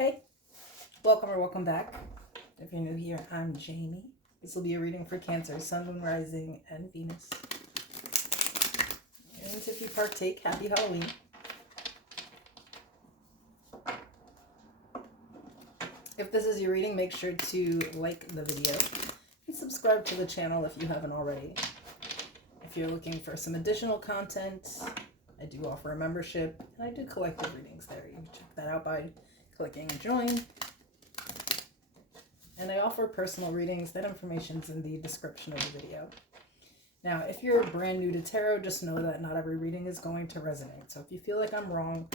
Hey, welcome or welcome back. If you're new here, I'm Jamie. This will be a reading for Cancer, Sun, Moon, Rising, and Venus. And if you partake, happy Halloween. If this is your reading, make sure to like the video and subscribe to the channel if you haven't already. If you're looking for some additional content, I do offer a membership and I do collective readings there. You can check that out by clicking join. And I offer personal readings. That information's in the description of the video. Now, if you're brand new to tarot, just know that not every reading is going to resonate. So if you feel like I'm wrong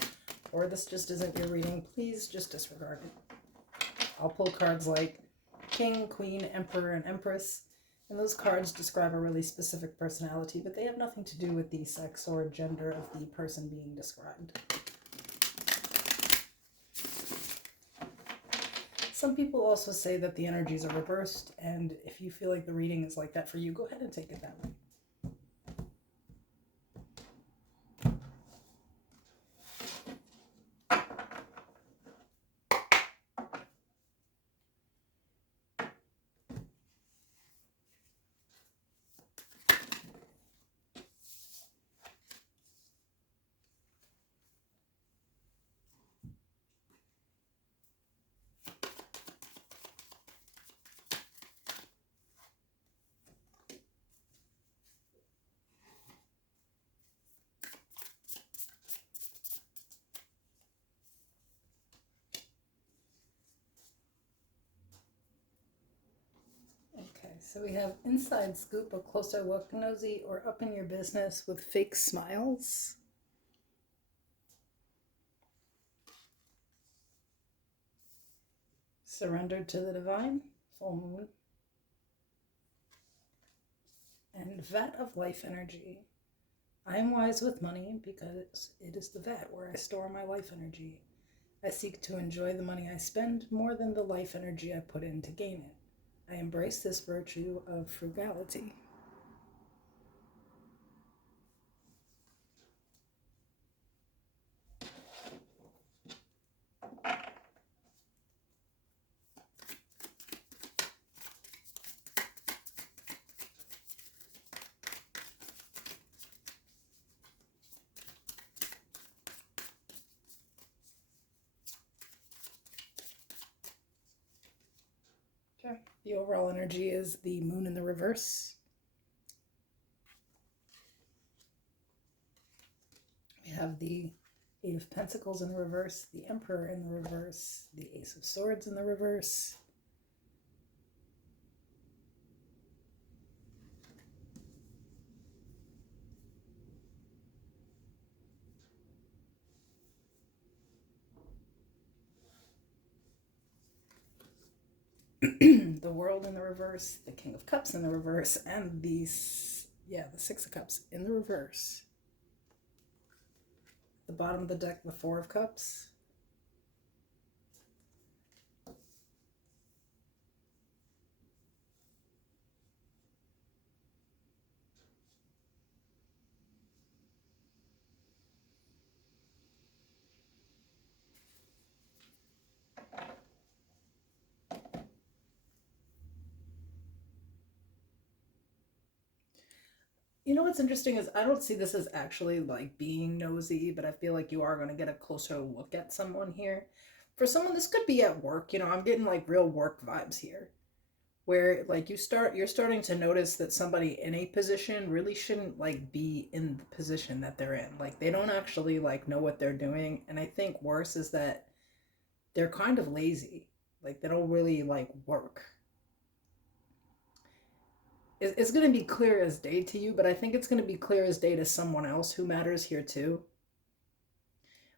or this just isn't your reading, please just disregard it. I'll pull cards like King, Queen, Emperor, and Empress. And those cards describe a really specific personality, but they have nothing to do with the sex or gender of the person being described. Some people also say that the energies are reversed, and if you feel like the reading is like that for you, go ahead and take it that way. So we have inside scoop, a closer look, nosy, or up in your business with fake smiles. Surrendered to the divine, full moon. And vat of life energy. I am wise with money because it is the vat where I store my life energy. I seek to enjoy the money I spend more than the life energy I put in to gain it. I embrace this virtue of frugality. Okay. The overall energy is the moon in the reverse. We have the Eight of Pentacles in the reverse, the Emperor in the reverse, the Ace of Swords in the reverse. The World in the reverse, the King of Cups in the reverse, and the Six of Cups in the reverse. The bottom of the deck, the Four of Cups. You know what's interesting is I don't see this as actually like being nosy, but I feel like you are going to get a closer look at someone here. For someone, this could be at work. I'm getting like real work vibes here, where like you're starting to notice that somebody in a position really shouldn't like be in the position that they're in. Like they don't actually like know what they're doing, and I think worse is that they're kind of lazy. Like they don't really like work. It's going to be clear as day to you, but I think it's going to be clear as day to someone else who matters here too.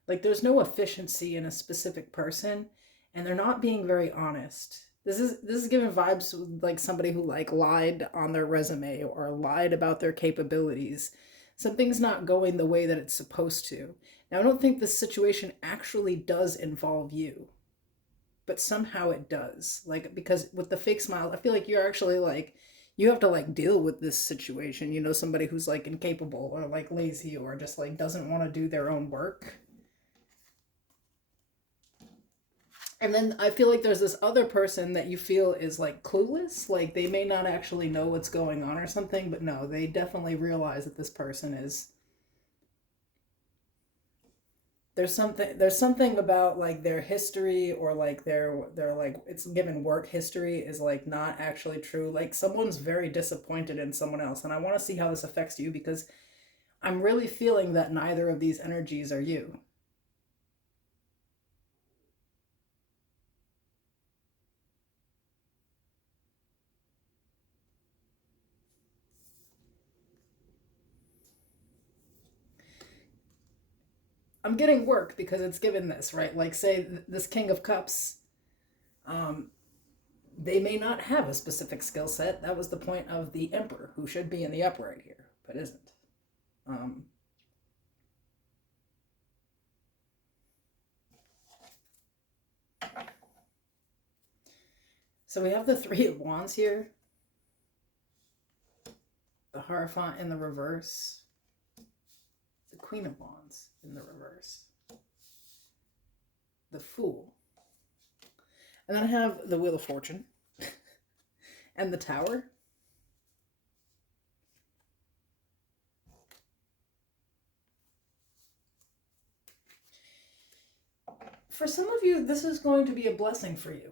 Like there's no efficiency in a specific person, and they're not being very honest. This is giving vibes like somebody who like lied on their resume or lied about their capabilities. Something's not going the way that it's supposed to. Now I don't think this situation actually does involve you, but somehow it does. Like because with the fake smile, I feel like you're actually like you have to like deal with this situation, somebody who's like incapable or like lazy or just like doesn't want to do their own work. And then I feel like there's this other person that you feel is like clueless, like they may not actually know what's going on or something, but no, they definitely realize that this person is, there's something about like their history, or like their like it's given work history is like not actually true. Like someone's very disappointed in someone else, and I want to see how this affects you, because I'm really feeling that neither of these energies are you. I'm getting work because it's given this, right? Like say this King of Cups, um they may not have a specific skill set. That was the point of the Emperor, who should be in the upright here, but isn't. Um, so we have the Three of Wands here, the Hierophant in the reverse, the Queen of Wands in the reverse, the Fool, and then I have the Wheel of Fortune and the Tower. For some of you, this is going to be a blessing for you.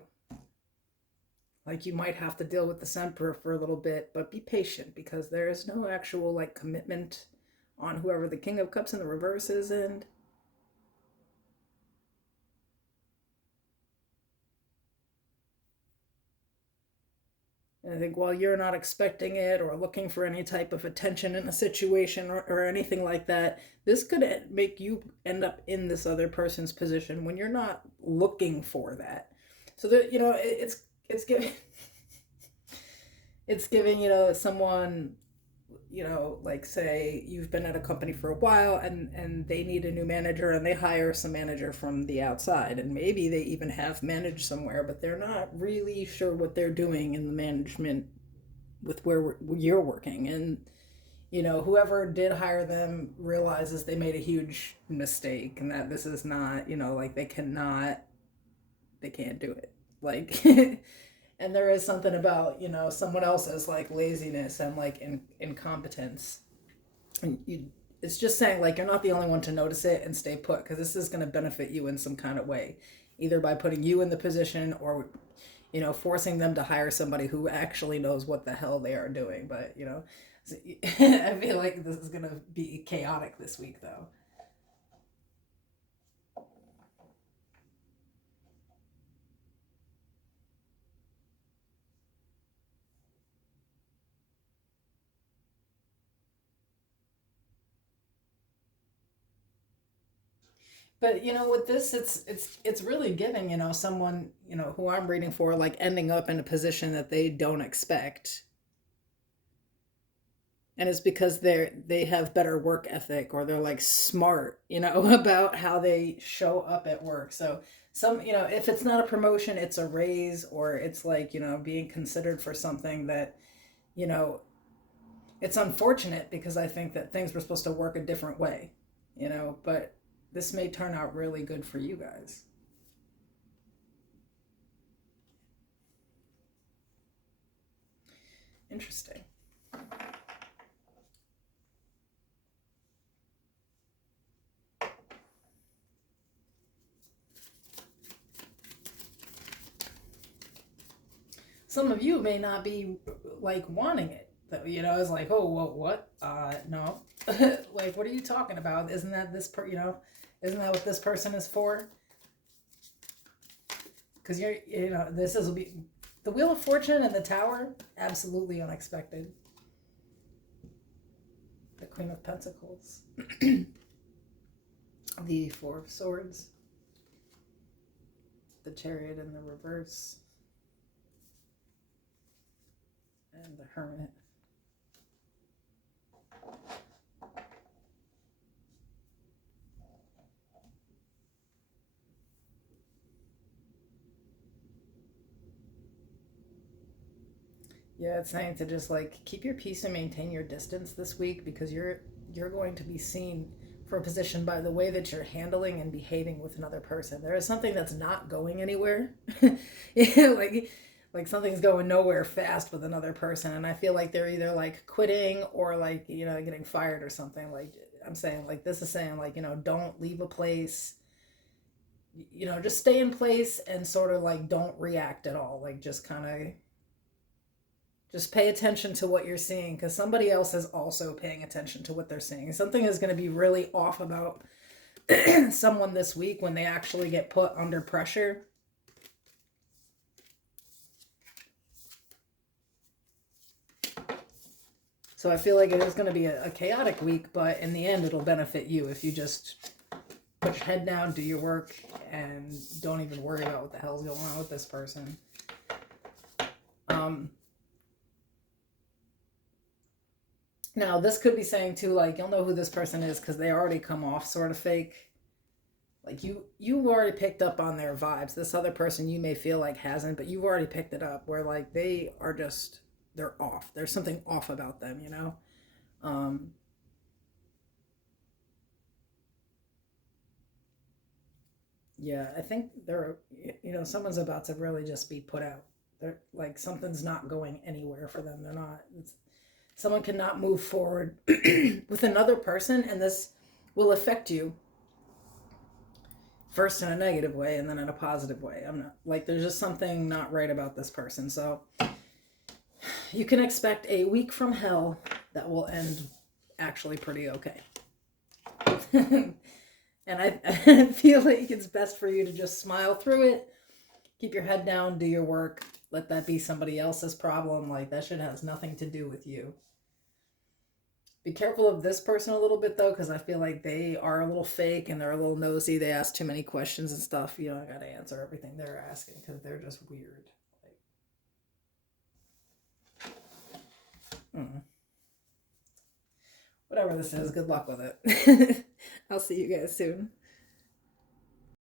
Like you might have to deal with this Emperor for a little bit, but be patient, because there is no actual like commitment on whoever the King of Cups in the reverse is, and I think while you're not expecting it or looking for any type of attention in a situation, or anything like that, this could make you end up in this other person's position when you're not looking for that. So that it's giving it's giving someone, like say you've been at a company for a while, and they need a new manager, and they hire some manager from the outside, and maybe they even have managed somewhere, but they're not really sure what they're doing in the management with where you're working. And whoever did hire them realizes they made a huge mistake, and that this is not, like they can't do it, like and there is something about someone else's like laziness and like incompetence, and it's just saying like you're not the only one to notice it, and stay put, because this is going to benefit you in some kind of way, either by putting you in the position, or forcing them to hire somebody who actually knows what the hell they are doing. But I feel like this is going to be chaotic this week, though. But with this, it's really giving someone who I'm reading for, like ending up in a position that they don't expect, and it's because they have better work ethic, or they're like smart about how they show up at work. So some, if it's not a promotion, it's a raise, or it's like being considered for something that you know it's unfortunate, because I think that things were supposed to work a different way, but this may turn out really good for you guys. Interesting. Some of you may not be like wanting it. It's like, oh, well, what? No. Like, what are you talking about? Isn't that isn't that what this person is for? Because this is will be the Wheel of Fortune and the Tower, absolutely unexpected. The Queen of Pentacles, the Four of Swords, the Chariot in the reverse, and the Hermit. Yeah, it's saying to just like keep your peace and maintain your distance this week, because you're going to be seen for a position by the way that you're handling and behaving with another person. There is something that's not going anywhere. Yeah, like something's going nowhere fast with another person, and I feel like they're either like quitting or like, getting fired or something. Like I'm saying, like this is saying, like, don't leave a place. Just stay in place and sort of like don't react at all. Like just kind of just pay attention to what you're seeing, because somebody else is also paying attention to what they're seeing. Something is going to be really off about someone this week when they actually get put under pressure. So I feel like it is going to be a chaotic week, but in the end, it'll benefit you if you just put your head down, do your work, and don't even worry about what the hell's going on with this person. Now, this could be saying too, like, you'll know who this person is because they already come off sort of fake. Like you've already picked up on their vibes. This other person you may feel like hasn't, but you've already picked it up. Where like they're off. There's something off about them. Um, yeah, I think someone's about to really just be put out. They're like something's not going anywhere for them. They're not. Someone cannot move forward with another person, and this will affect you first in a negative way and then in a positive way. I'm not like there's just something not right about this person. So you can expect a week from hell that will end actually pretty okay. And I feel like it's best for you to just smile through it, keep your head down, do your work, let that be somebody else's problem. Like that shit has nothing to do with you. Be careful of this person a little bit though, because I feel like they are a little fake and they're a little nosy. They ask too many questions and stuff. You don't got to answer everything they're asking because they're just weird. Like, whatever this is, good luck with it. I'll see you guys soon.